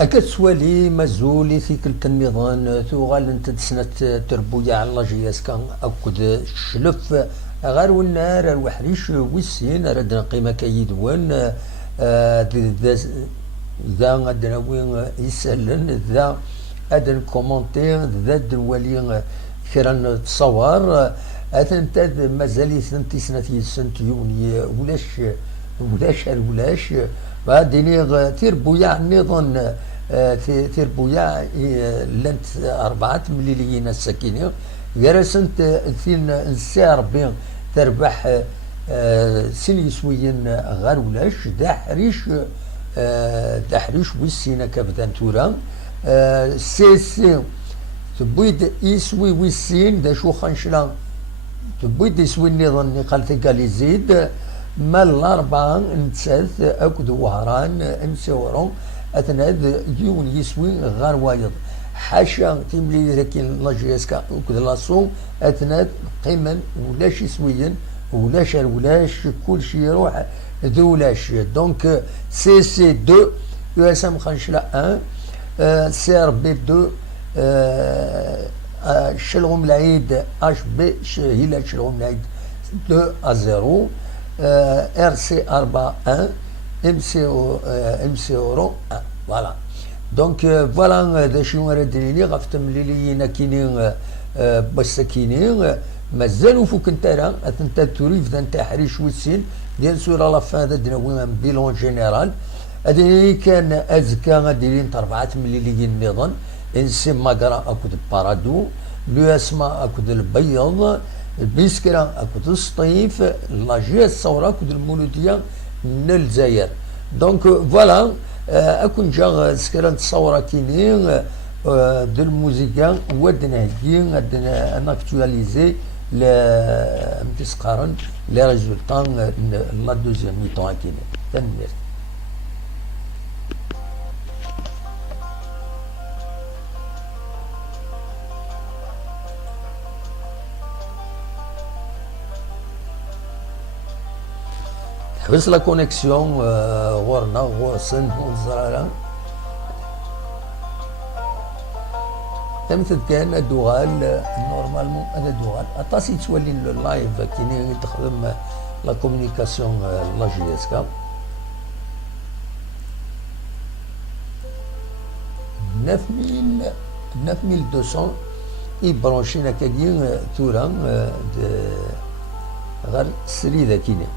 أكتسوالي مازولي في كل النظام ثوغال انت سنة تربويا على جياس كان أكد شلف غير والنار الوحريش ويسين ردنا قيمة كيدوان ذا غدنا وين يسألن ذا أدن كومنتير ذا دنوالي كرا تصور أثنت مازالي سنتي سنة سنت يوني ولاش بعدين تربويا النظام تربويا لنت 4 مليون السكينة جرسنت ثين السعر بين تربح سن يسويين غير ولاش دا حريش ويسينا كبدان تورا سي تبويد يسوي ويسين دا شو خنشلا تبويد يسوي النظام اللي قالت قال يزيد مال الأربعة نتسالث أكد وهران نسورون أتناد يون يسوي غير وايض حاشا تيملي لكن لاجيسكا أكد لاصو أتناد قيما ولاش يسويا ولاش كل شيء يروح ذولاش دونك سي 2 يو اس ام خنشلا 1 سي ار بي 2 شلغم العيد اش بي هلال شلغم العيد 2-0 RC 4-1 MC Euro 1 فوالا دونك فوالا دا شنو راه لي غاف تمليليين كاينين باش كاينين مازالوا فوق نتا انت تريد انت حريش ويسين ديال سورة لافان هذا دناوي بيلون جينيرال هذا كان ازكى دايرين 4 مليون نظام انسي ماكرا اكود بارادو لو اسما اكود البيض البيسكرا اكود السطيف لاجي الثوره اكود المولوديه من الجزائر دونك فوالا اكون جا سكرا الثوره كاينين دو الموسيقى ودنا هكين ودنا ناكتواليزي لا متسقارن لي ريزولطان لا دوزيام ميطون كاينين تنمير حبس لا كونيكسيون غورنا غورسن وزرارا تمثل كان الدوغال نورمالمون هذا دوغال اطاسي تولي اللايف كاين تخدم لا كومونيكاسيون لا جي اس كا 9200 يبرونشينا كاين تورا غير سريده كاينين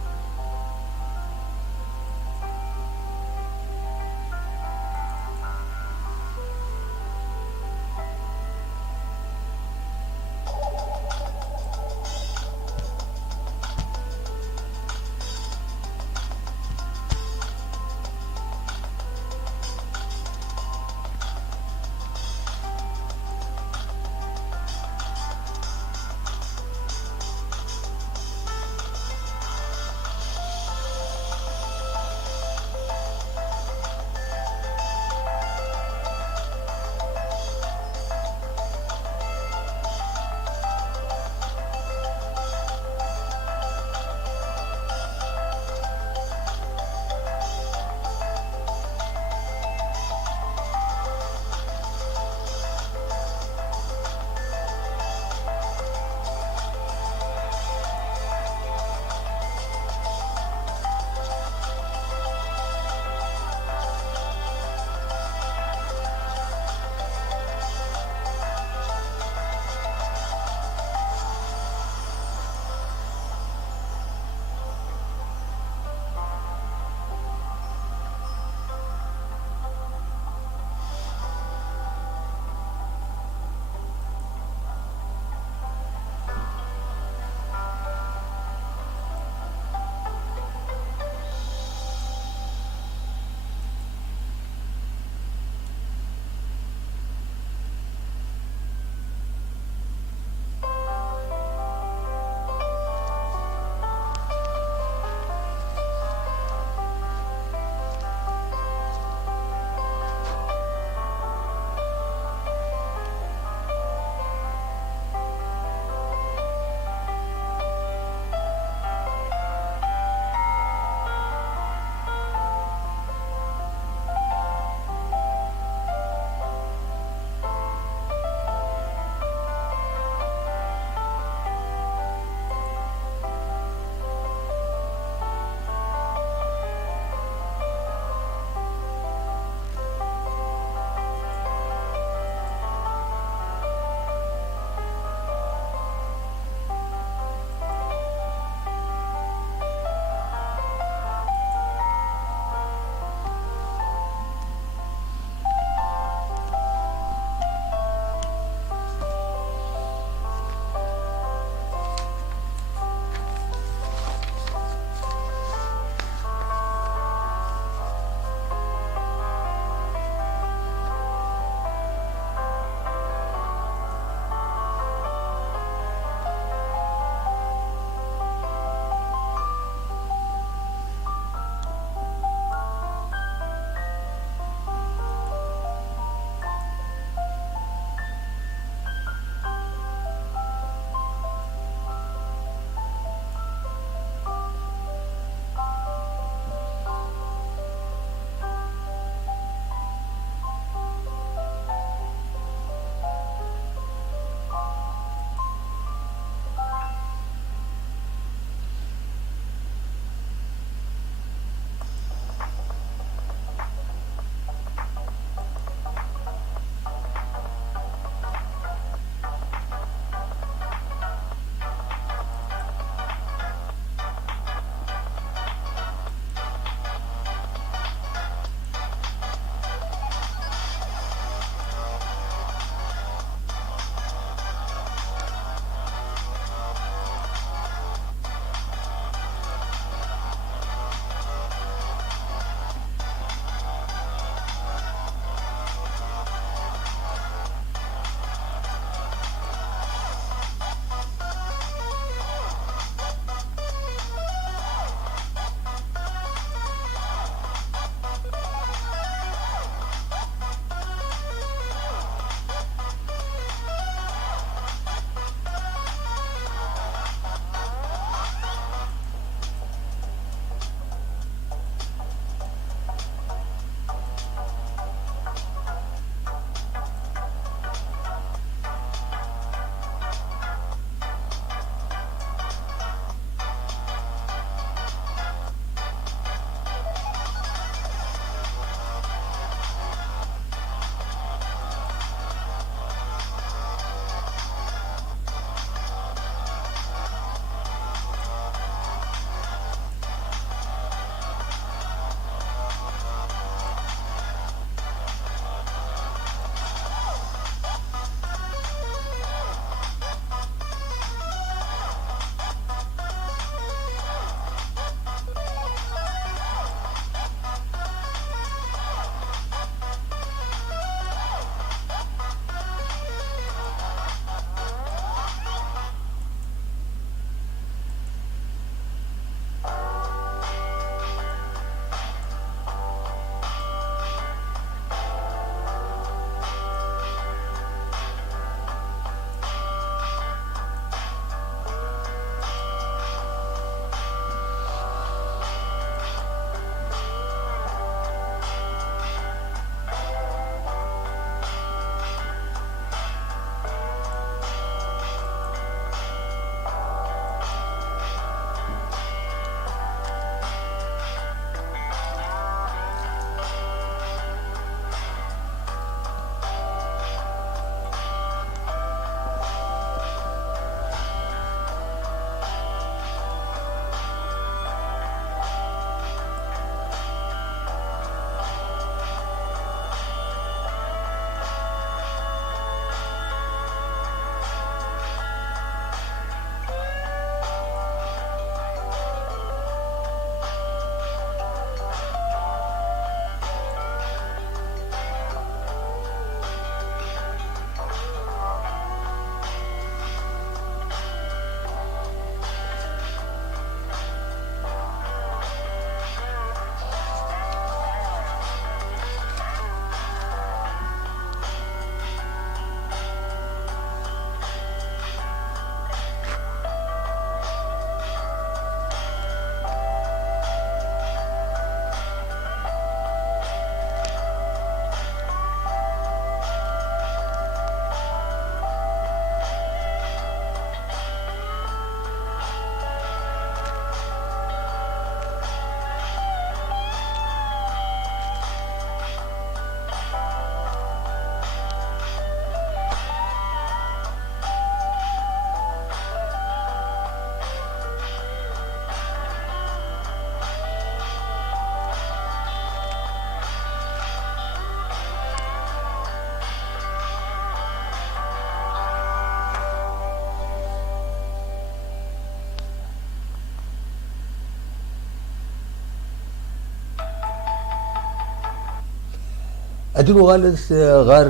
ادنو غالس غار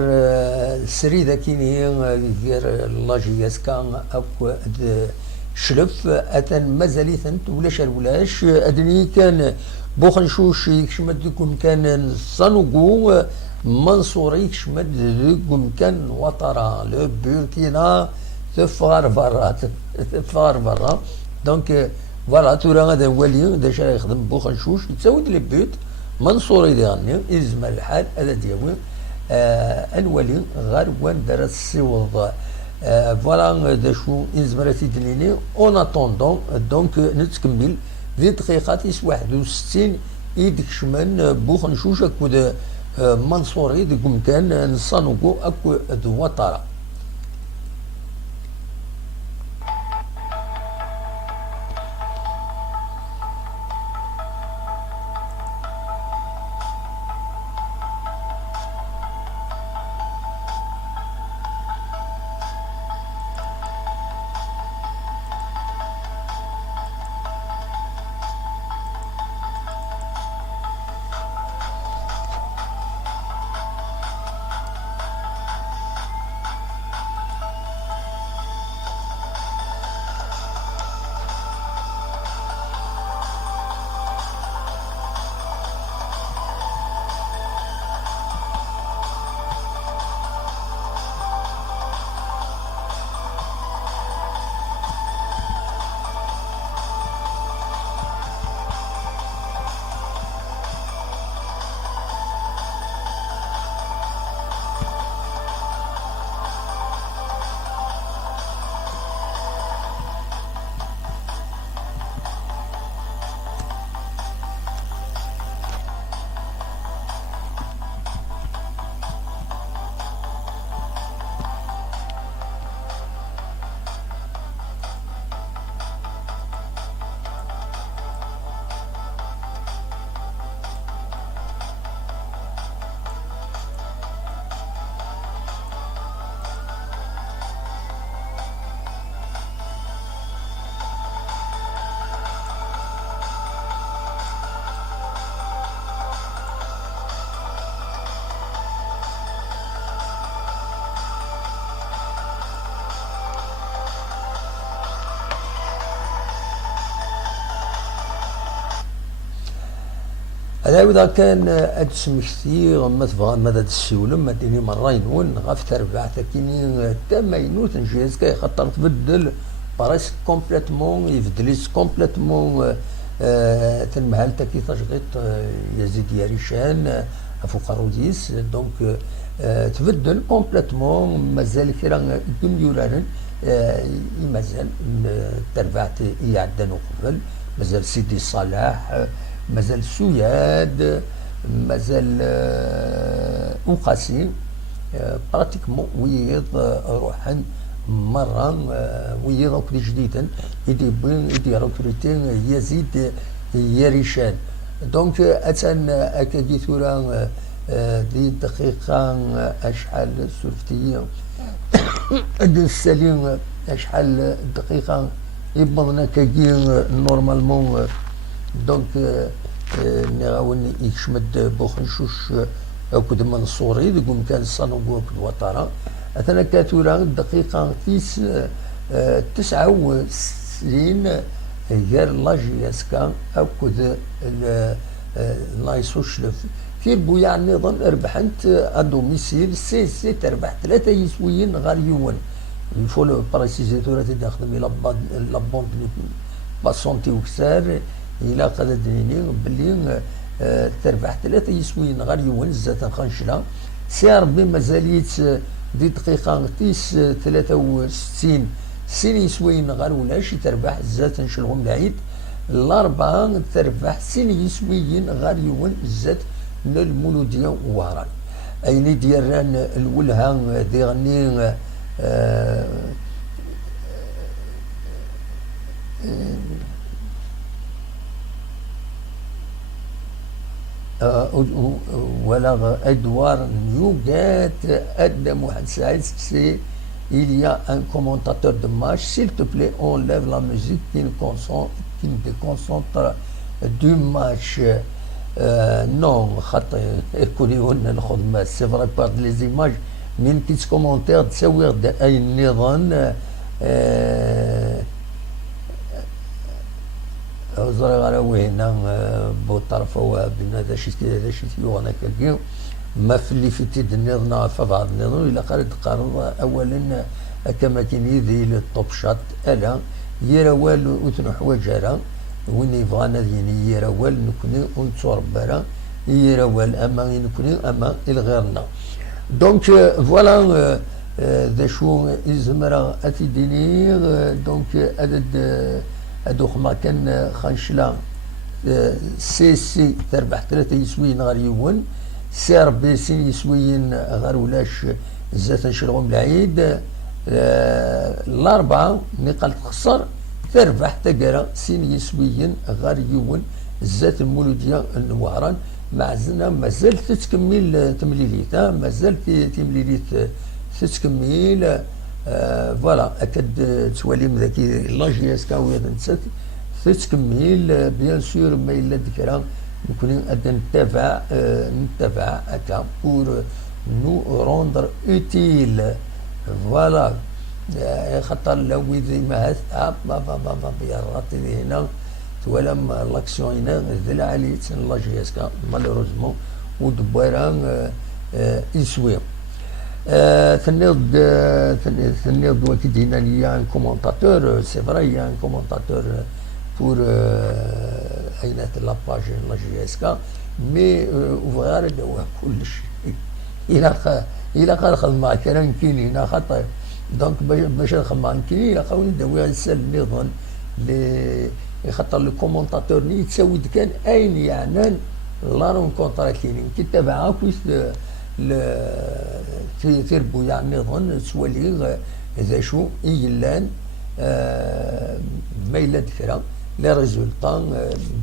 سري ذاكيني غير لاجياس كان اكو شلف اتن مازاليثن ولاش ولاش ادني كان بوخنشوش يكشمد كون كان صنوغو منصوري يكشمد كون كان وطرا لو بوركينا تفار برا دونك فوالا تورا غادا ولي داش يخدم بوخنشوش يتساود لي بيوت منصوري ديالني يزمر الحال هذا ديالو الولي غير وين دار السيوض فوالا داشو يزمر تيدنيني اون اتوندون دونك نتكمل في دقيقة 61 يدك شمن بوخنشوش اكو منصوري دي كان نصانوكو اكو دو وطرا هذا إذا كان أتسمكتي غما تبغى ماذا تسولم ما ديني مرة ينون غاف تربع تكيني تما ينوت نجهز كي خاطر تبدل باريس كومبليتمون يبدليس كومبليتمون تنمهال تكي تشغيط يزيد ياريشان فوق روديس دونك تبدل كومبليتمون مازال كرا يوران مازال تربعت يعدن قبل مازال سيدي صلاح مازال سوياد مازال أوقاسي براتيكمون ويض روحا مرة ويض أوكري جديدا يدي روتوريتين يزيد ياريشان دونك أتان أكادي ثورا دي دقيقة أشحال سلفتية أدي السليم أشحال دقيقة يبضنا كاكي نورمالمون دونك نغاون يكشمد بوخنشوش أكد منصوري دقوم كان صانوغو أكد وطرا أثنا كاتورا دقيقة 69 غير لاجي يسكا أكد لايسو شلف كي بويا النظام ربحت أدوميسيل سي تربح 3 يسويين غير يون الفو لو بريسيزي تورا تدخل لابون باسونتي وكسار إلا قد دنيني بلي تربح 3 يسوين غير يون زات خنشلا سي ربي مازاليت دي دقيقة 63 سين يسوين غير ولاش تربح زات نشلهم العيد الأربعة تربح سين يسوين غير يون زات للمولودية وهران أيني ديران الولها ديغني ولا Edouard Newgate, aide Mohamed Saïd, c'est il y a un commentateur de match, s'il te plaît, enlève la musique qui me déconcentre du match. نو خاطر يكون يقولنا الخدمة سي فري بار لي زيماج من كيت كومونتير تساوي اي النظام وزري على وهنا بوطرف هو بنا ذا شي يوغنا كاكيو ما في اللي في تيد النظام في بعض النظام إلا قرد قرض أولا كما كان يذي للطوب شات ألا يروال وثنو حوايج ألا وين يبغانا يعني يروال نكوني ونتصور برا يروال أما نكوني أما الغيرنا دونك فوالا ذا شو يزمرا أتيديني دونك هادو خما كان خانشلا سي تربح ثلاثة يسوين غير يون سي ربي سين يسوين غير ولاش زات نشرغهم العيد الأربعة نقل تخسر تربح تقرا سين يسوين غير يون زات المولودية الوهران معزنا مازال تتكمل تمليليت مازال تمليليت تتكمل فوالا اكد تواليم ذاكي لاجي اسكاوي نسات تتكمل بيان سور ما الا ذكرى نكون نتابع هكا بور نو روندر اوتيل فوالا خاطر لو زي ما هذا با يا راتي هنا توالم لاكسيون هنا ذل علي تن لاجي اسكا مالوروزمون ودبيران يسوي ثنيض وكيد هنا ليا ان كومونتاتور سي فري ان كومونتاتور بور اينات لاباج لا جي اس كا مي وغير هو كلش الى قال خدمه كان كاين هنا خاطر دونك باش نخدم كاين الى قاول ندوي السال النظام لي خاطر لو كومونتاتور ني تساود كان اين يعنان لا رونكونترا كاينين كي تابعها كويس في ربو يعني نظن سوالي ذا شو يلان ما إلا ذكرى لي ريزولطان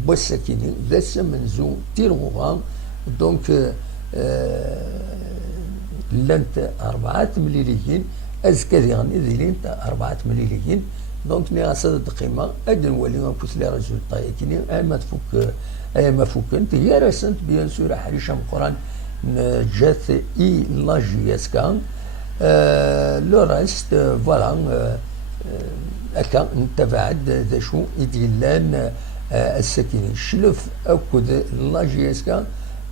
بوساكيني ذا سمنزو تيروغان دونك لانت 4 مليليين أزكى ذيغني ذيلين 4 مليليين دونك ني غاسد قيمة أدن ولي كوس لي ريزولطا يكيني أما تفوك أما فوكنت هي رسنت بيان سور حريشة من القرآن جات اي لا جي اس كان لو ريست فوالا هكا نتبع ذا شو يديلان الساكنين شلف اكد لا جي اس كان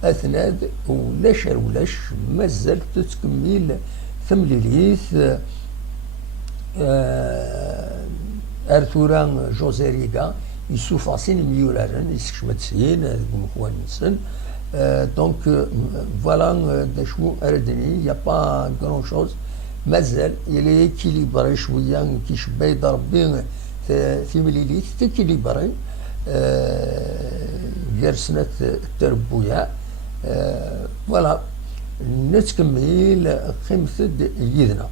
اثناء ولاش مازال تتكمل ثمليليث ارثوران جوزيريغا يسوفاسين ميولارن يسكشمت سين مخوان نسن دونك فوالا دا شو اردني يا با غران شوز مازال يلي كيليبري شويه كيشبه يضرب في مليليت تكيليبري غير سنه التربويه فوالا نتكمل قيمه يدنا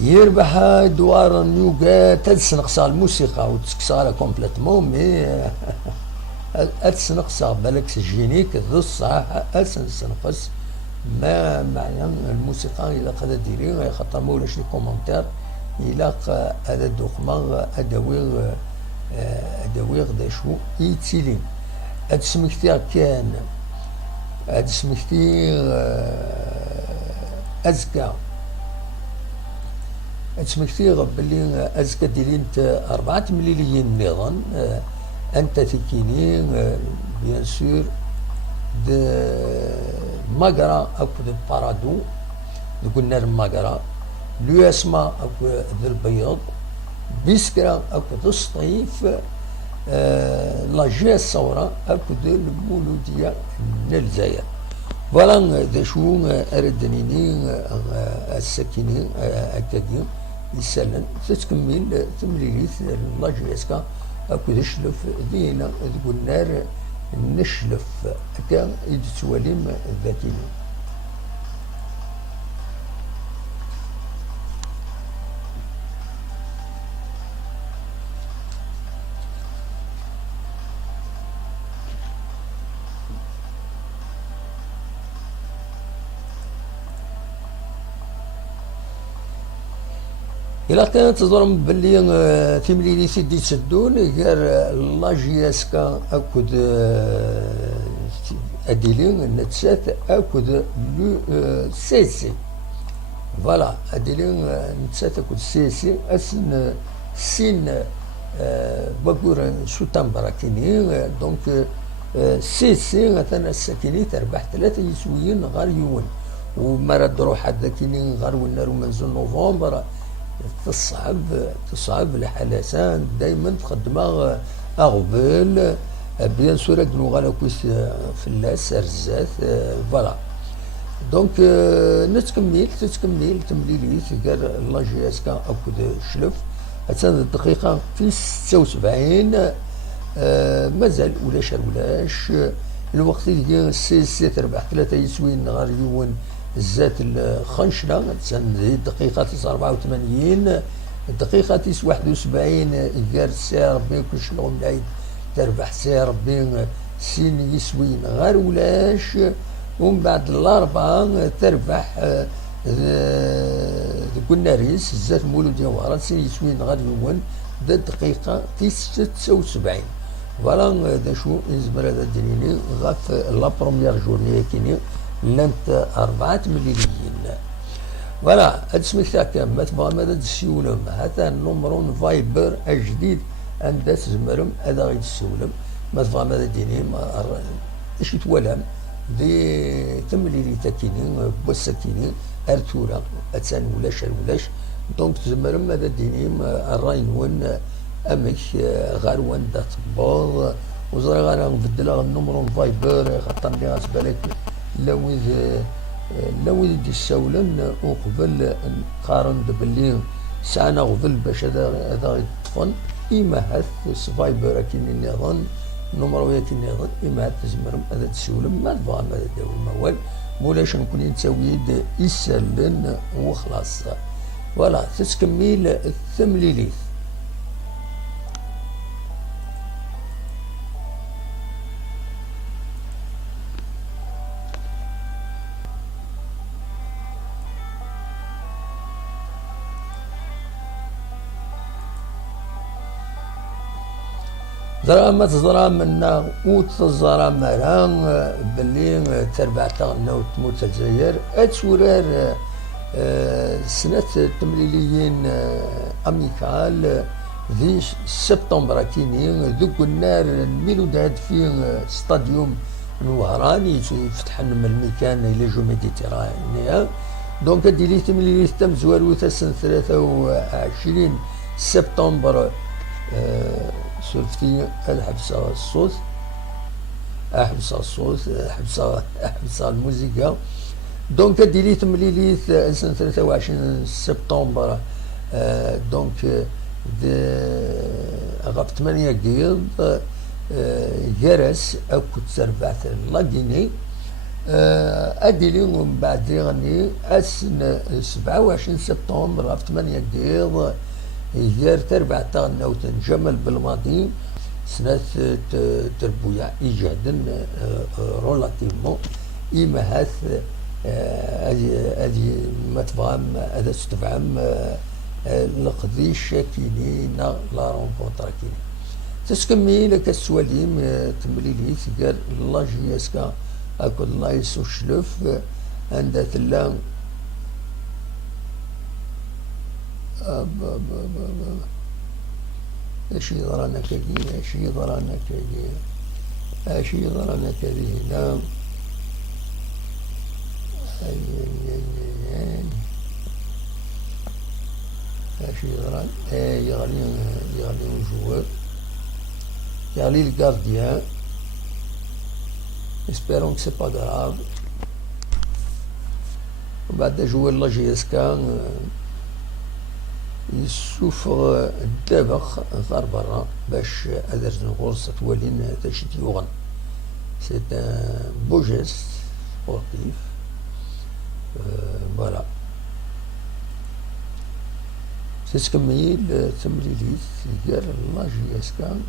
يربح دوار نيوغا تنسنقصا الموسيقى وتسكسها كومبليتمون مي اتسنقصا بالك جينيك ذو الصح اتسنقص ما معنى الموسيقى الى قد ديري خاطر ما ولاش لي كومونتير الى هذا الدوخما ادوير دا شو يتسيلين هاد سمكتير كان هاد سمكتير ازكى تمكتي بلي ازكا ديالي انت 4 مليليين نظام انت تكيني بيان سور د ماغرا اكو د بارادو قلنا الماغرا لو اسما اكو ذا البيض بيسكرا اكو ذا الصيف لاجي الثورة اكو ذا المولودية للجزائر فوالا ذا شو اردنيني السكيني اكاديم يسلن تتكمل تمليليت لاجي اسكا اكو ذا الشلف دينا تقول نار نشلف هكا يتواليم ذاتيني. إلا كانت تظلم باللي تمليلي سيدي تسدون غير لاجياسكا أكود أديلين نتسات أكود لو سيسي فوالا أديلين نتسات أكود سيسي أسن سين بقور سوتان براكيني دونك سيسي مثلا السكيني تربح 3 يسويين غير يون ومرد روح هذاكيني غير ونارو منزل نوفمبر تصعب الحلسان دائما تقدمها اغبل بيان سور نوغالا كويس في اللاس رزات فوالا دونك تتكمل تمليليت قال لاجي اسكا اكو شلف حتى الدقيقة في 76 مازال ولاش الوقت اللي سي تربح 3 يسوين نهار يون زات الخنشلة دقيقة 84 دقيقة 71 غير سي ربي كل شغل العيد تربح سي ربي سين يسوين غير ولاش ومن بعد الأربعة تربح قلنا ريس زات مولودية ورا سين يسوين غير يوم دقيقة 79 فوالا دا شو يزبر هذا الدليل غاف لا بروميير جورني كيني لانت 4 مليليين فوالا هاد سميتها ما تبغى ماذا تسولم هذا النمرون فايبر الجديد عند تزمرم هذا غير تسولم ما تبغى ماذا ديني اش يتولم دي تمليلي تاكيني بوسكيني ارتورا اتسان ولاش دونك تزمرم ماذا ديني الراينون امك غير وين دا تبوظ وزرا غير نبدلها النمرون فايبر خاطر لي غاسبالك لويد دي السولن وقبل نقارن باللي ساعنا قبل باش هذا يطفن إما هاث فايبر كيني نظن نمروية كيني نظن إما هاث تزمرم هذا تسولم ما تبغى ما داو الموال مولاش نكون نتسويد يسلن وخلاص فوالا تتكمل الثمليليث. زرا ما تزرا منا وتزرا مران باللي تربع تاعنا وتموت الجزائر اتورار سنة تمليليين اميكال في سبتمبر كيني ذوك النار الميلودات في ستاديوم الوهراني فتح من المكان الى جو ميديتيرانيا دونك ديلي تمليلي تم زوالو سنة 23 سبتمبر سولفتي الحبسة الصوت حبسة الموسيقى دونك ديلي تمليليت سنة 23 سبتمبر دونك غاب 8 قيض جرس أو كنت سربعت لاكيني أديلي ومن بعد غني أسن 27 سبتمبر غاب 8 قيض غير تربع تاعنا وتنجمل بالماضي سنة تربويا إيجادا رولاتيفمون إما هاث هذه ما تفهم هذا تفهم القضيش كيني لا رونكونتر كيني تسكمي لك السواليم تمليلي قال الله جياسكا أكو الله يسو الشلف عندها تلا اش يضرنا كذي، اش يضرنا كذي، اش يضرنا كذي هنا. اش يضرن، يغلي الجوار، يغلي الكارديان. espérons que c'est pas grave. وبعد جوار لا جي اس كان يسوفغ الدبخ غار برا باش ادرت الغرصة تولين تشد يوغن. سي ان بو جيست سبورتيف. فوالا تتكمل تمريريت ديال لا جي اس كان.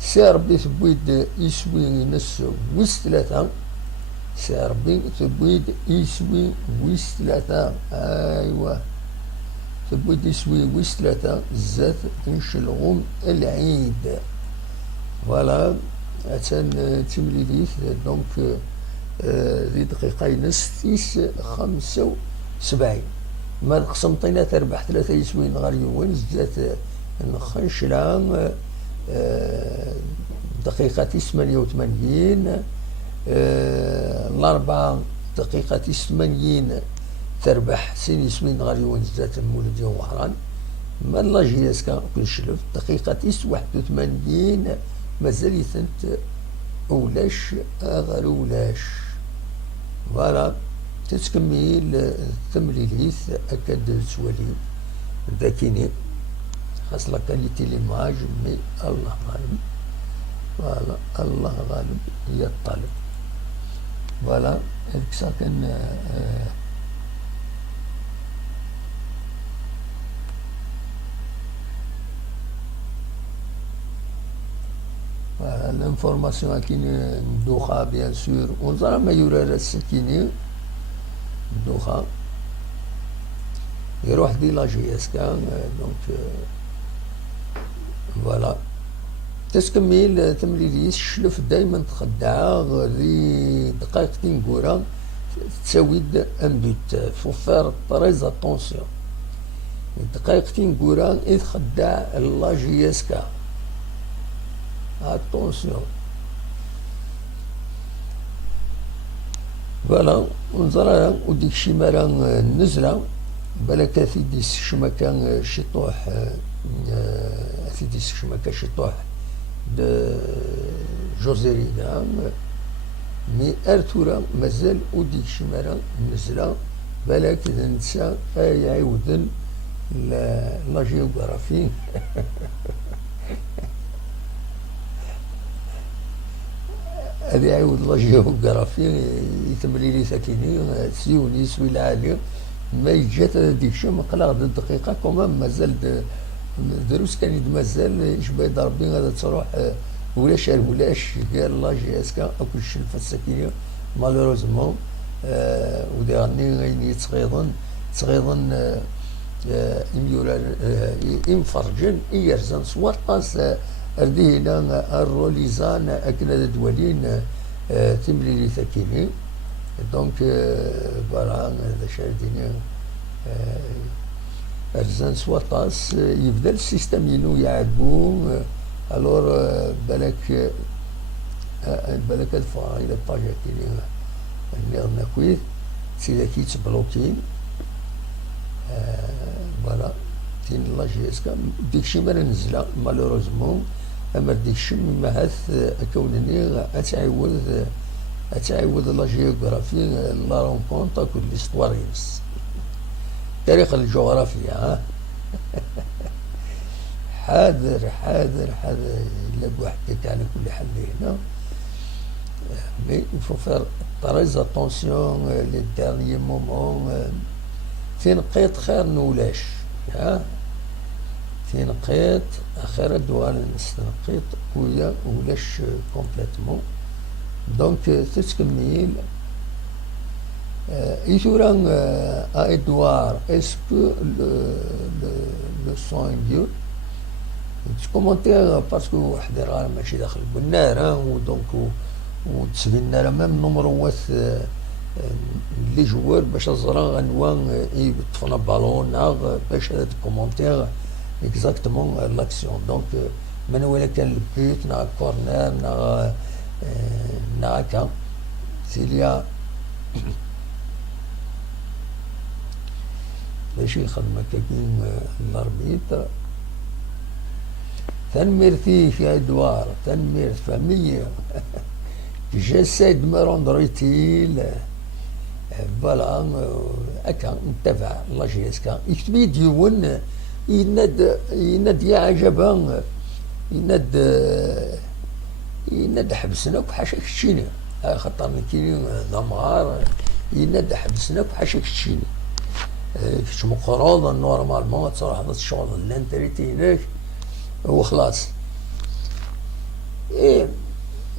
سي ربي تبويد يسوي نص ويس ثلاثة، سي ربي تبويد يسوي ويس ثلاثة. ايوا تبويد يسوي ويس ثلاثة زات نشلغم العيد. فوالا اتان تمريريت دونك ذي دقيقة ينص تيس 75. ما قسمطينا تربح 3 يسوين غير يوين زات نخنشلا دقيقة 88. الأربعة دقيقة 80 تربح سين يسوين غير يوين زات مولد يوم وحران. ما لا جي اس كان كل شلف دقيقة 81 مازال يثنت اولاش غير اولاش. فوالا تتكمل التمليليت أكاد توالي ذاكيني خاص لا كاليتي ليماج مي الله غالب. فوالا الله غالب هي الطالب. فوالا هذيك سا كان الانفورماسيون كاين ندوخا بيان سور ونظرا ما يورا السكيني ندوخا يروح دي لا جي اس كان دونك فوالا تسكمل تمريريس شلف دايما تخدعها ذي دقائق كورا تساويد ان بوت فو فار تريز اتونسيون. دقائق كورا يتخدع لا جي اس كا. اتونسيون فوالا ونظرا وديك شي مرة نزلة بلاك ثيديس شمكا شطوح ثيديس شمكا شطوح د جوزيرينا مي ارتورا مازال وديك شي مرة نزلة بلاك ننسى يعاودن لا جيوغرافي. هذا يعاود لا جيوغرافي يتملي ساكني سيوني يسوي العالي ما يجات هذيك الشيء مقلق الدقيقة كومام مازال دروس كان مازال يشبه ربي غادا تروح ولاش قال لا جي اس كا اكل الشلفة الساكنة مالوروزمون ودي غني غيني تغيضن يميولا ينفرجن يرزن صوارطاس اردينا الروليزان اكنا دوالين تمليلي ثكيني دونك فوالا هذا شارديني ارزان سواطاس يبدا السيستم ينو يعبو الور بالك الفا الى باجا كيلي نيرنا كويت سي كي تبلوكين. فوالا تين لا جي اس كا ديكشي مرة نزلا مالوروزمون اما ديكشي ما هاث كونني اتعاود لا جيوغرافي لا رونكونطا كل ليستواريس تاريخ الجغرافيا. حاضر الا بوحدك على كل حال هنا مي يفو فار تريز اتونسيون لي ديرنيي مومون. تنقيط خير نولاش تنقيط خير دوال نستنقيط ويا ولاش كومبليتمون. دونك تتكمل يثورا ادوار اسكو لو سون تكومونتير باسكو واحد راه ماشي داخل النار ودونك وتسبينا راه ميم نمروات لي جوار باش زرا غنوا يطفنا بالون باش هاد الكومونتير اكزاكتومون لاكسيون. دونك من ولا كان البيت نا كورنر نا هكا سيليا باش يخدم هكاكين الاربيتر. تنميرتي في ادوار تنميرت فامية جسد de me rendre utile. فوالا هكا نتبع الله جيسكا يكتب يديون يناد يا عجبا يناد حبسنا وحاشاك تشيني خاطر كاين دمار يناد حبسنا وحاشاك تشيني كنت مقروض نورمالمون تروح هذا الشغل لانتريتي هناك وخلاص.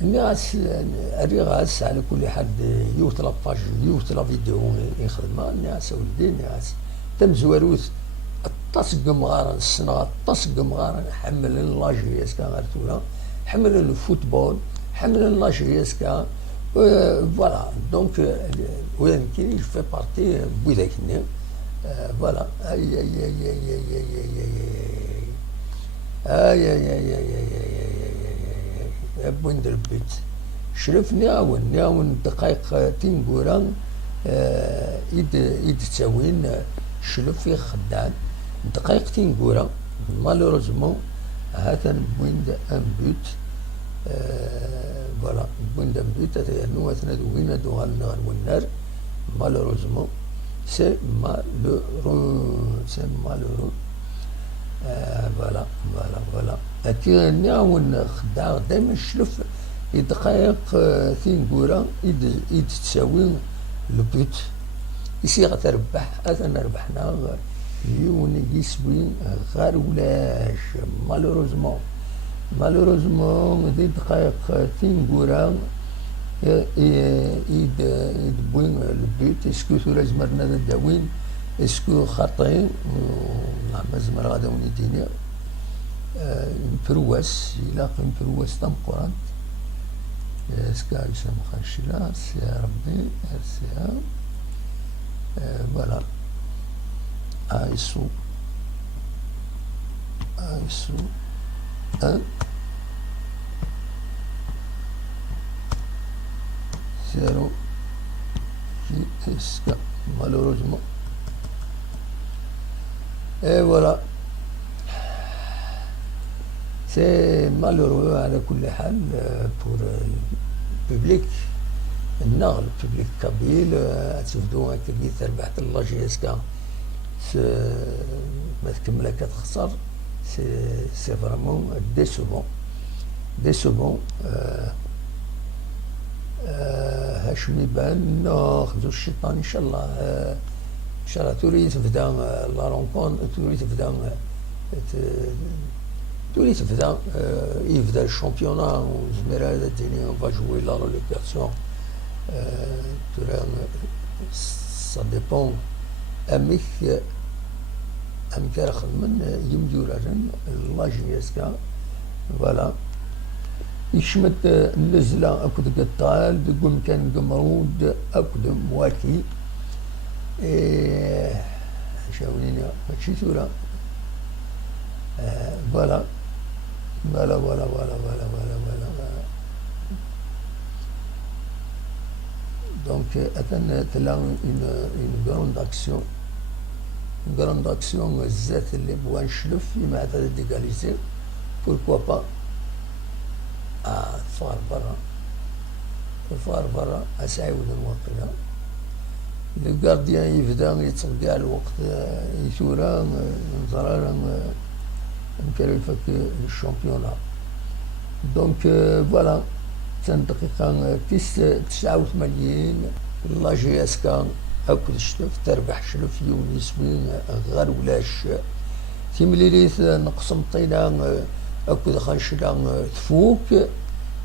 الناس الرغاس على كل حد يوت لاباج يوت لا فيديو يخدمها الناس ولدي الناس تم زواروت الطاسق مغارن السنة الطاسق مغارن حمل لاجيس كان غير حمل الفوتبول حمل لاجيس كان فوالا. دونك وين كاين في بارتي بوذاك فوالا اي اي اي اي اي اي اي اي بوين دربيت شرف ناون دقائق تنقوران إيد تساوين شرف في خدام دقائق تنقوران مالوروزمون هذا بوين ان بوت فوالا بوين ان بوت هذا نو اثنا دوين دو النار مالوروزمون سي مالورو فوالا هكي ناون خداع دايما شرف دقائق تنقورا إيد تساوي البوت يسي غتربح أثنا ربحنا يون يسوي غير ولاش مالوروزمون دي دقائق تنقورا إيد بوين البوت اسكو ثورا زمرنا داوين اسكو خاطئين ما زمر غادا ونيديني مبرواس إلا مبرواس تم قران اسكا يسام خاشلا يا ربي ارسيا فوالا ايسو ان زيرو في اسكا مالوروزمون et voilà c'est malheureux على كل حال pour le public النغل الببليك كابيل تشوفدو هكا تربحت الله جيسكا ما تكملها كتخسر سي فريمون ديسوبون هاشم يبان خذو الشيطان ان شاء الله ان شاء الله تولي تبدا لا رونكون تولي تبدا يبدا الشامبيونا وزمير هذا الدنيا اون فا جوي لا ريليغاسيون ترى سا ديبون امك راه خدمن يمديو راجل لا جيسكا فوالا يشمت النزله اكد قطال تقول كان قمرود اكد مواكي شاوليني ماشي ثورة فوالا دونك أتن تلا une grande action الزات اللي بغا نشلف مع هذا ديكاليزي بوركوا با تفار برا أسعود الوقت لو غارديان يبدا يتقطع الوقت يثورا نظرا يمكن يفك الشامبيونا دونك فوالا 3 دقيقة 89 لا جي اس كان هاكد شلف تربح شلف يونسبين غير ولاش تيمليليت نقسم طينا هاكد خنشلا تفوك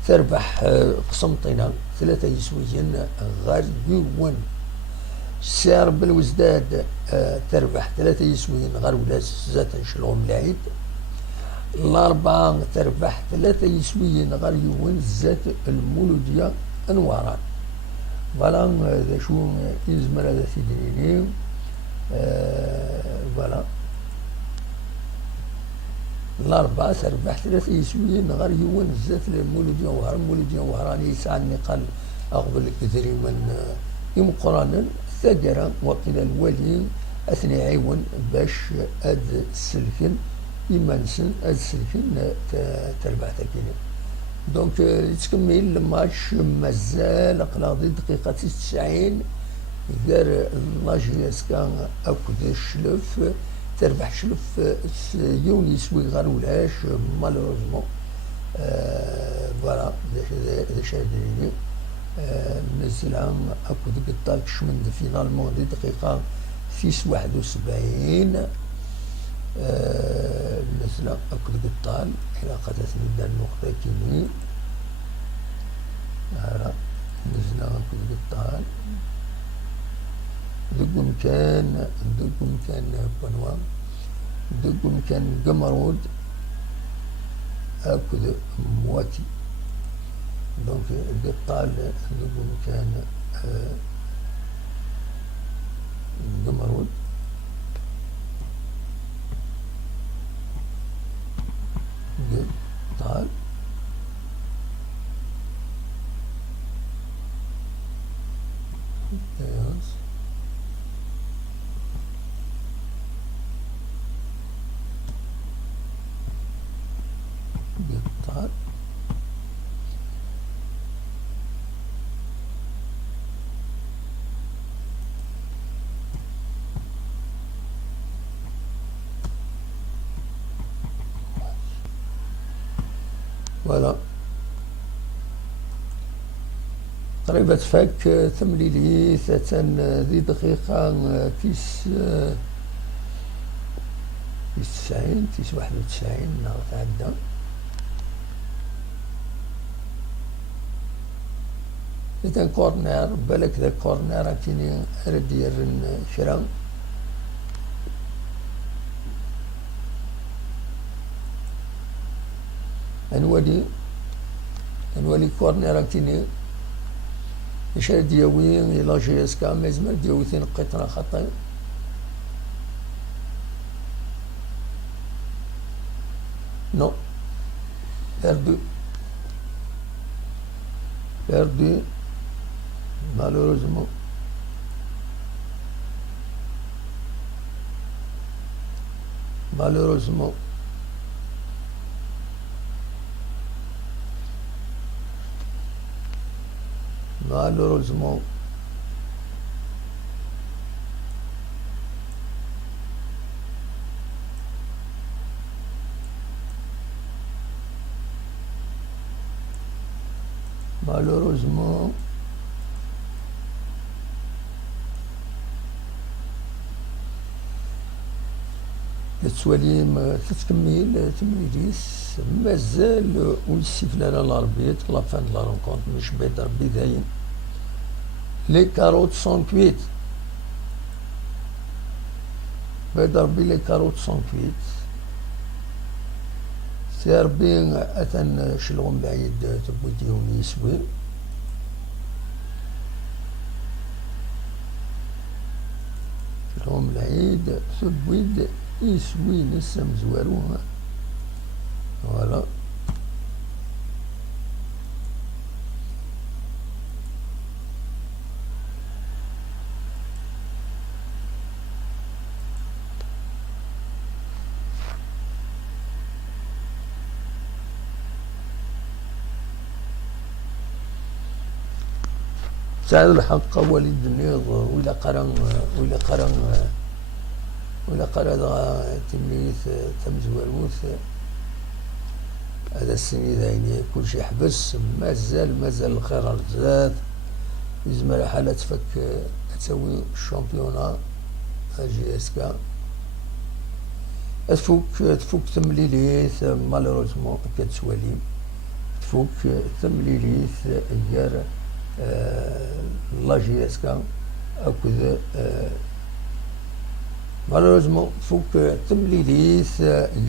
تربح قسم طينا 3 يسويين غير يون سعر بالوزداد تربح 3 يسويين غير ولاش زات نشلهم العيد الأربعة تربح 3 يسويين غير يون زات المولودية أنوارا فوالا ذا شو يزمر هذا تيدريني. فوالا الأربعة تربح ثلاثة يسويين غير يون بزاف مولودي وهر مولودي وهراني يسعى النقال أقبل كثير من يمقرانا ثقرا وقيل الولي أثني عيون باش أد السلكن يمانسن أد السلكن تربح تكيني. دونك يتكمل الماتش مازال قلاضي دقيقة 90 غير لاجياس كان أكد الشلف تربح شلف يون يسوي غير ولاش مالوروزمون. فوالا ذا شاديني نزلها أكد قطاك شمن فينالمون دي دقيقة 71 نزلها أكد قطال إلى قدس نبدا النقطة كيني. هلا نزلها أكد قطال دقم كان بنوا دقم كان قمرود أكد مواتي. دونك القطال دقم كان قمرود قطال قطال فوالا قريبة فاك ثمليلي ثاتان ذي دقيقة تيس 90 تيس 91 تعدى. إذا كورنر بالك ذا كورنر كيني ردير شرا انولي كورنر كيني يشار دياوي إلا جي اس كا ميزمر دياوي ثين قطرة خطأ نو perdu malheureusement. Malheureusement malheureusement التواليم تتكمل تمريديس مازال ونسيفنا الاربيت لا فان لا رونكونت مش بيد ربي داين لي كاروت سون كويت بيد ربي لي كاروت سون كويت سي ربي اثن شلون بعيد تبوديهم يسوي شلون العيد تبويد يسوي نسا مزواروها. فوالا سعد الحق ولي الدنيا ولا قرا تميث تمزوروث هذا السنة ذاين كل شيء حبس مازال الخير الزاد يزمر حالة تفك تسوي الشامبيونا جي اس كا تفوك تمليليث مالوروزمون كتسوالي تفوك تمليليث غير لا جي اس كا اكد مالوروزمون فوق تمليليث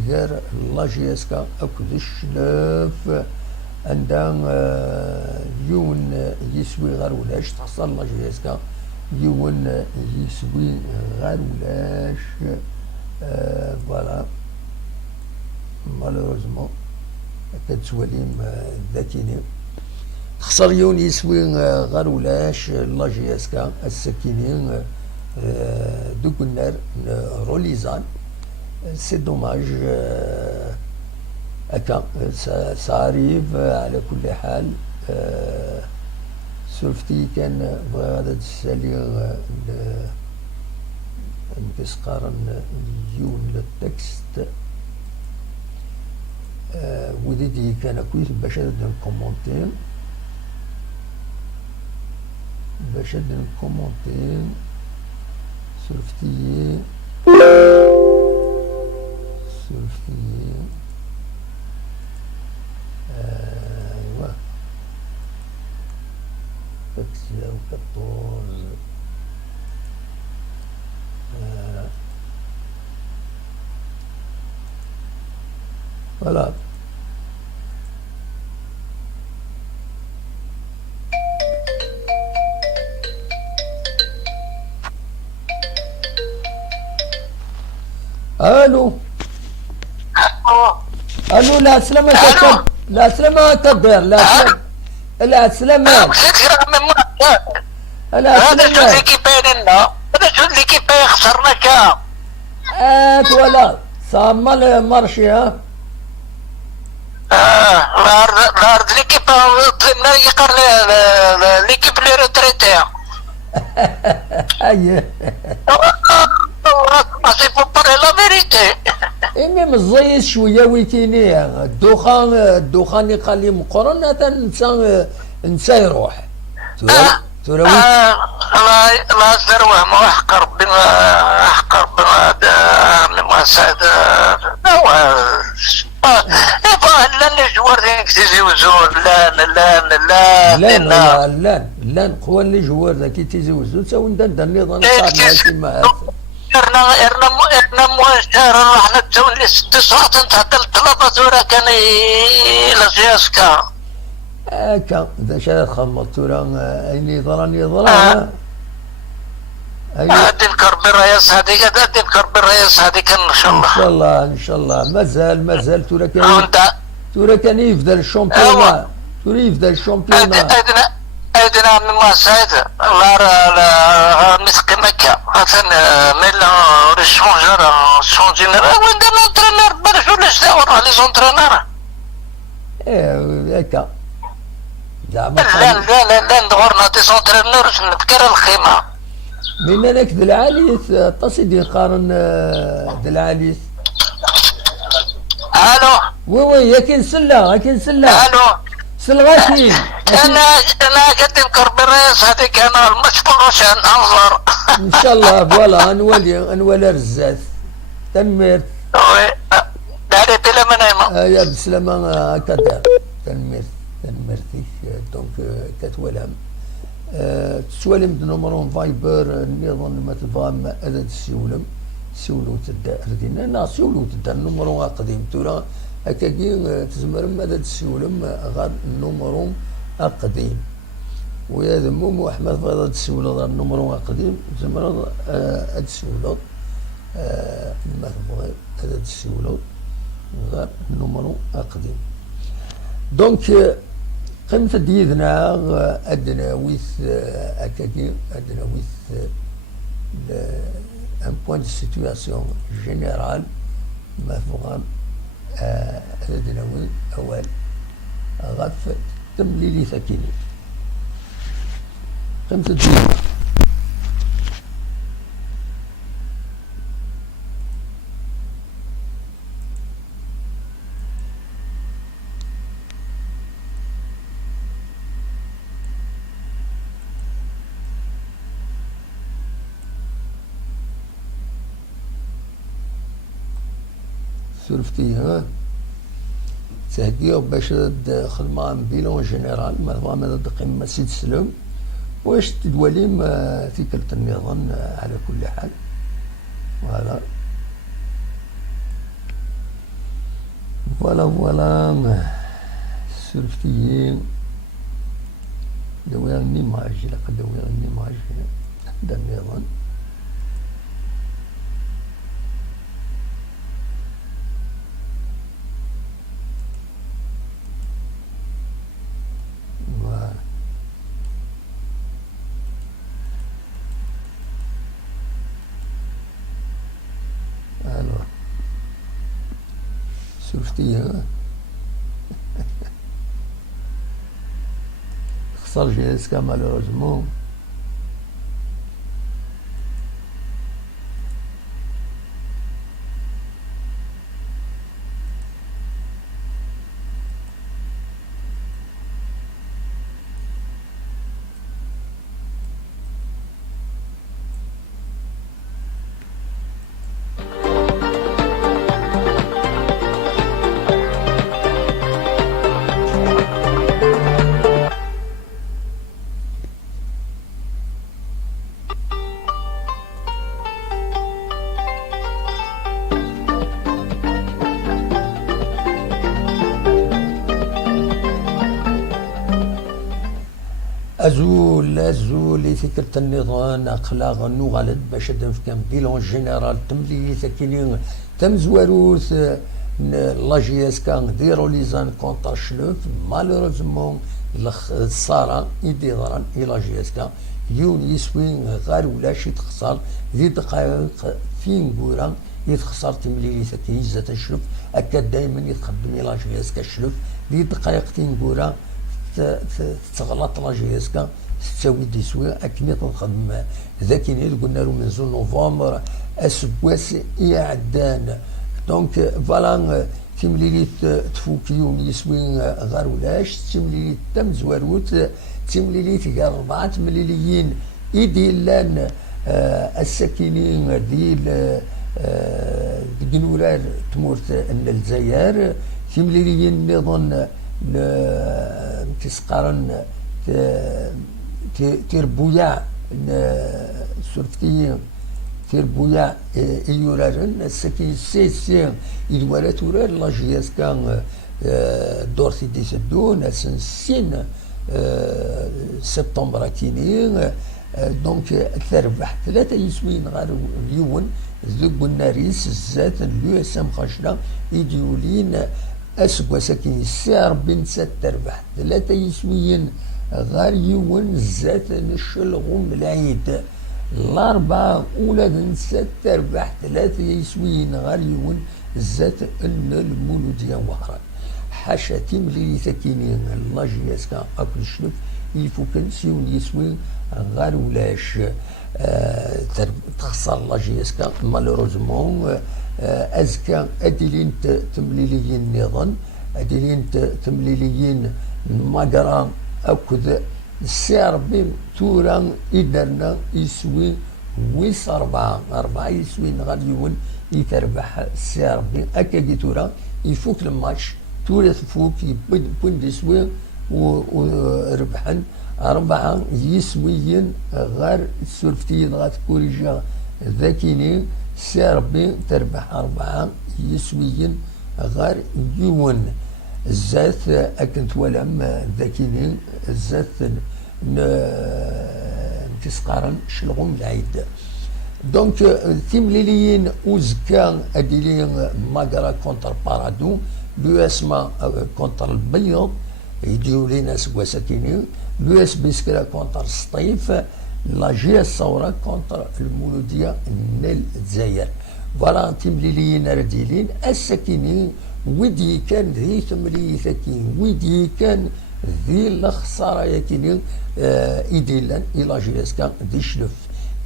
غير لا جي اس كا اكد الشناف عندها يون يسوي غير ولاش تحصل لا جي اس كا يون يسوي غير ولاش فوالا مالوروزمون كتوليم ذاكيني خسر يون يسوي غير ولاش لا جي اس كا السكينين دوك النار روليزان سي دوماج هكا ساريف على كل حال سولفتي كان بغا غادا تسالي نكسقارن يون التكست وديدي كان كويس باش ندير كومونتين سولفتي ايوا تاكسي او 14 فوالا الو الو لا سلامة لا سلامة تدير لا سلامة لا سلامة لا هذا شو سلامة اللي كيبان لنا هذا شو اللي كيبان خسرنا كا ولا صامل مارشي ها l'art l'équipe يقر l'équipe les retraités ايه c'est pour parler la vérité اني مزيز شويه ويتيني الدخان يقال مقرن هذا نسى يروح ترى لا ثروة ما أحقر بما سعد لا الجوار ذيك تيجي وزور لا قوى اللي جوار ذاك تيزي وزور ساو ندن النظام صار ماشي ارنا مواشر رحنا تولي 6 ساعات نتعدل طلبة ورا كان لجياسكا هكا اذا شاد خمط ورا اين ضرا هادي نكربي الرئيس هذيك هادي نكربي الرئيس هذيك ان شاء الله ان شاء الله مازال تورا كان يفضل الشامبيون أيدنا من ما سعيد الله مسك مكة مثلا ميلا شونجر وين لونترينور برشو ليش داور لي زونترينور هكا زعما لا ندورنا دي زونترينور نبكر الخيمة من هناك دلعاليس تصدي قارن دلعاليس الو وي ياكين سلة الو سلغاتي انا قد نكرب الرئيس هذيك انا المشبوش انظر ان شاء الله فوالا انولي رزاز تنمير وي داري بلا منايمة يا بسلامة كدار تنميرتي دونك كتولهم تسولم نمرون فايبر نظن ما تفهم هذا تسولم سولو تدا ردينا لا سولو تدا النمرو قديم تورا هكاكي تزمر ماذا تسولم غير النمرو قديم ويا ذموم احمد بغا تسولو غير النمرو قديم تزمر تسولو ما تبغي هذا تسولو غير النمرو قديم دونك قيمة ديدنا أدنى ويث أكاكي أدنى ويث un point de situation général مفهوم أدنى ويث أول غف تمليلي ثكيني قيمة ديدنا سولفتيها تهديو باش خدمة بيلون جينيرال مثلا قيمة سيد سلم واش تدوليم فكرة النظام على كل حال فوالا سولفتيين دوير النماج لقد دوير النماج هذا النظام. Alors, شفتي خسر جيسكا مالوروزمون. أزول فكرة النظام أخلاق نغلد باش كان بيلون جينيرال تملي تكينين تم زواروث لاجيس كان ديرو ليزان كونتر شلوف مالوروزمون الصارة يديران إلى جيس كان يون يسوين غير ولا شي تخسر ذي دقائق فين قورا يتخسر تملي تكينين زات الشلوف أكاد دايما يتخدم إلى جيس كشلوف ذي دقائق فين قورا تغلط لاجيسكا تساوي ديسوي اكني تنخدم ذاك اللي قلنا له من زون نوفمبر اسبواس يعدان دونك فوالا تمليليت تفوك يوم يسوي غير ولاش تمليليت تم زواروت تمليليت كاع 4 مليليين يديلان الساكنين ديال دنورار تمورت الجزائر تمليليين نظن تسقارن تربويا سورفتي تربويا يورارن السكين سيسين يدوار تورار لاجياس كان دورتي ديسدون سنسين سبتمبر كينين دونك تربح 3 يسوين غير اليون ذوق الناريس الزات اليو اس ام خشنا يديولين أسقوا ساكن السعر بين 6 أرباح 3 يسويين غير يون زات نشلغم العيد الأربعة أولاد 6 أرباح 3 يسويين غير يون زات أن المولودية وهران حاشا تيملي ساكنين لاجياس كان أكل شلف يفو كان سيون يسوين غير ولاش تخسر لاجياس كان مالوروزمون أزكى أدلين تمليليين نظن أدلين تمليليين مقرا أكد السعر بين تورا إدرنا يسوي ويس 4 يسوي غاليون يتربح السعر بين أكاكي تورا يفوك الماتش تورا تفوك يبون يسوي وربحن 4 يسويين غير السلفتيين غات كوريجا ذاكيني سيربي تربح 4 يسويين غير يون الزات أكنت ولم ذاكيني الزات تسقارن شلغم العيد دونك تيمليليين وزكا أديلين ماقرا كونتر بارادو لو اسما كونتر البيض يجيو لينا سوا ساكينين لو اس بيسكرا كونتر السطيف لاجي الثورة كونتر المولودية نيل الجزائر فوالا تمليليين رديلين الساكنين ودي كان ذي تملي ثكين ودي كان ذي الخسارة يكينين إيديلان إلى جيسكا دي شلف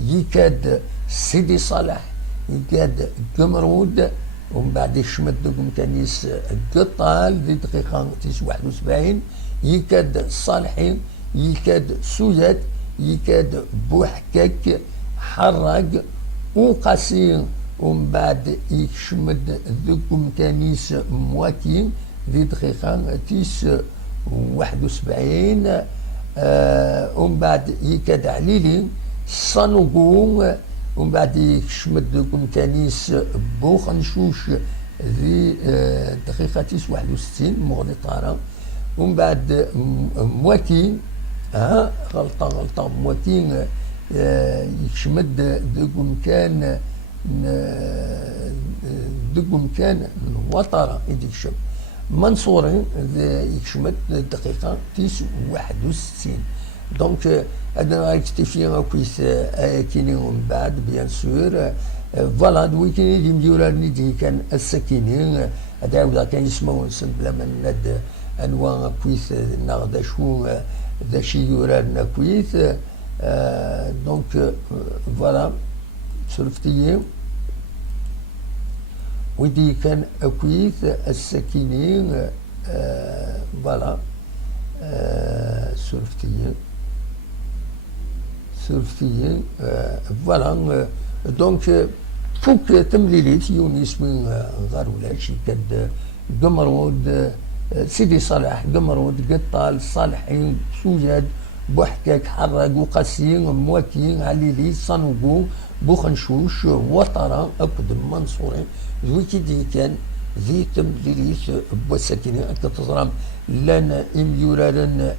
يكاد سيدي صالح يكاد قمرود ومن بعد يشمد لكم كنيس قطال دي دقيقة 71 يكاد صالحين يكاد سويات يكاد بوحكاك حراق وقاسين ومن بعد يشمد ذكم كنيس مواكين دي دقيقة 71 ومن بعد يكاد عليلين صنقوم ومن بعد يشمد لكم كنيس بوخنشوش ذي دقيقة 61 مغلطارة ومن بعد مواكين ها غلطة موتين يكشمد دقم كان وطرة يديكشم منصورين يكشمد دقيقة 61. دونك هذا اكتفي كويس كيني ومن بعد بيان سور فوالا دوي كاين اللي مديورا ندي كان السكينين هذا عاود كان يسمو نسن بلا ما ند انواع كويس ناخذ شو ذا شي يورا كويس دونك فوالا سولفتي ودي كان كويس السكينين فوالا سولفتي فوالا دونك فوق تمليليت يونس من غار ولا شي كد قمرود سيدي صالح قمرود قطال صالحين سوجاد بوحكاك حرق وقاسين مواكين عليلي صنوقو بوخنشوش وطرة أقدم منصورين ذويكي دي كان ذي تمليليت بوسكينين أكتظرام لنا إميورالن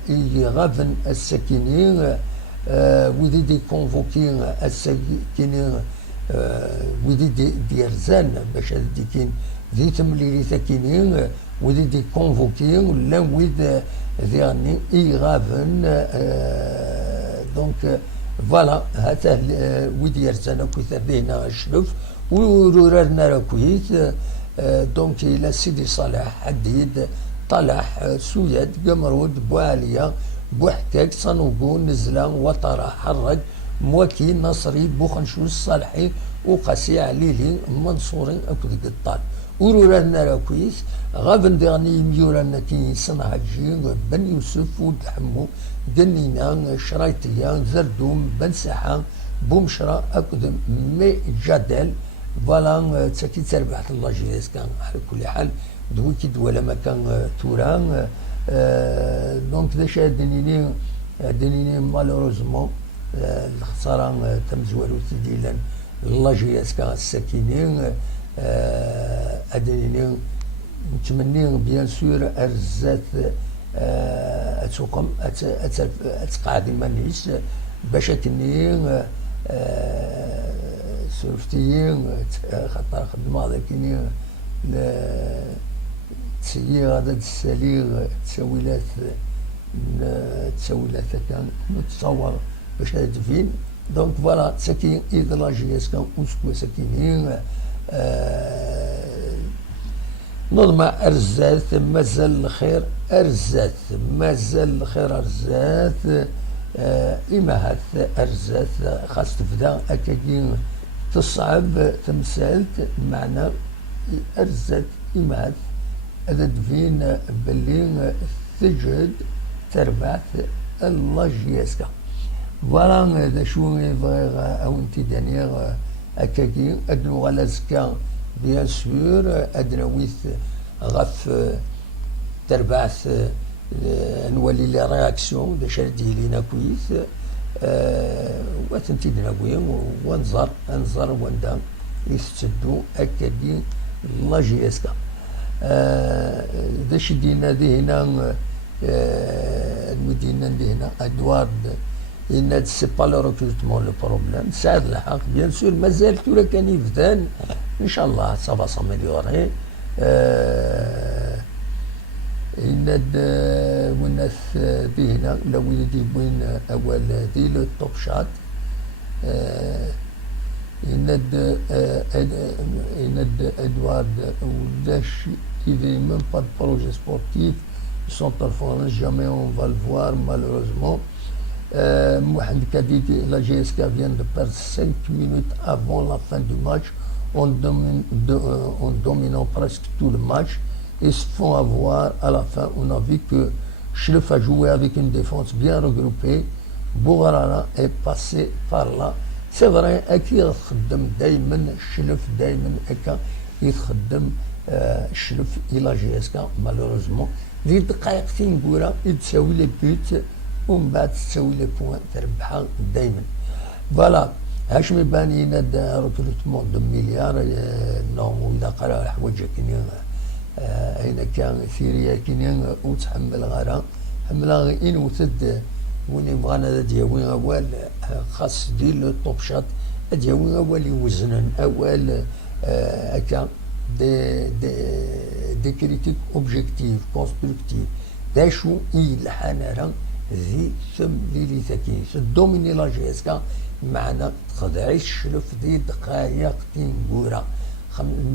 غافن السكينين وذي دي كونفوكين السكينين وذي دي رزان باش هذي كاين ذي تمليلي ساكنين وذي دي كونفوكين لا وذ ذي إيغافن دونك فوالا هذا وذي رزان كويس هنا الشرف ورورنا راه كويس دونك إلى سيدي صالح حديد طلح سويد قمرود بواليا بوحكاك صنوقو نزلا وطرا حرق مواكي نصري بوخنشوش صالحي وقاسي عليلي منصورين اكو قطان ورورانا راه كويس غابن ديغني ميورانا كي صنع جي بن يوسف ود حمو دنينا شرايطيا زردوم بن ساحه بومشرا اكو مي جدل فوالا تساكي تربحت الله جيس كان على كل حال دويكي دولا ما كان توران دونك داش دنيني مالوروزمون الخسارة تم زوالو تديلان الله جياس كان الساكنين أدنيني نتمني بيان سور أرزات أتوقم أتقعد مانيس باش كني سورفتيين خاطر خدمة هذا كيني تسيير هذا السلير تساويلات كان متصور باش هذا فين دونك فوالا ساكين إذا لاجياس كان أسكو ساكنين نظمة أرزات مازال الخير أرزات مازال الخير أرزات إما هاد أرزات خاص تبدا أكاكين تصعب تمثالت معنى أرزات إما هذا دفين بلين تجد تربعت اللاجياسكا فوالا هذا شو يبغي او انت دانيير هكاكي ادنو غلازكا بيان سور ادنويت غف تربعت نولي لي رياكسيون باش ردي لينا كويس واتنتي دناوي ونزر وندا يستدو هكاكي لاجياسكا داش دينا دي هنا المدينة دي هنا ادوارد إن سي با لو ريكروتمون لو بروبليم ساعد الحق بيان سور مازال تولا كان يبدان ان شاء الله سافا ساميليوري إن وناس دي هنا لو يدي بوين اول دي لو توب شات إن ادوارد ولاش يدي ميم با دو بروجي سبورتيف son performance, jamais on va le voir malheureusement. Mohamed Kadidi, la GSK vient de perdre 5 minutes avant la fin du match en dominant presque tout le match. Ils se font avoir à la fin. On a vu que Chlef a joué avec une défense bien regroupée. Bougarana est passé par là. C'est vrai, أكيد يخدم دايما Chlef دايما هكا يخدم Chlef إلى GSK malheureusement. ذي دقائق فين كورة تساوي لي بيوت ومن بعد تساوي لي بوان تربحها دايما فوالا هاشمي باني نادا ريكروتمون دو مليار نو اذا قرا الحوايج كاينين هنا كان سيريا كاينين وتحمل غارة حملها غير ان وتد وين بغانا هذا دياوي أول خاص ديال الطوبشات دياوي أول يوزنن أول هكا دي كريتيك اوبجيكتيف كونستركتيف دا شو يلحن راه ذي ثم ليلي تاكين دوميني لا جيسكا معنا تخدعي الشرف دي دقايق تنقورا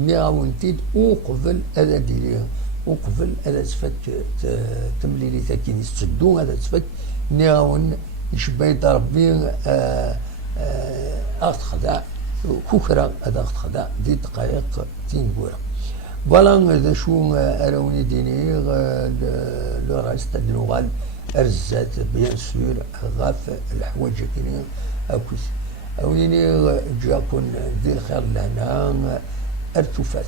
مياونتيد وقبل هذا ديريه وقبل هذا تفك تمليلي تاكين يستدو هذا تفك نياون يشبه ربي أخدع كوكرا هذا أخدع دي دقايق تنقورا فوالا هذا شو أراوني ديني لو رايس تاع اللغة أرزات بيان سور غاف الحوايج كاينين أكوس أونيني جاكون دير الخير لهنا ارتفات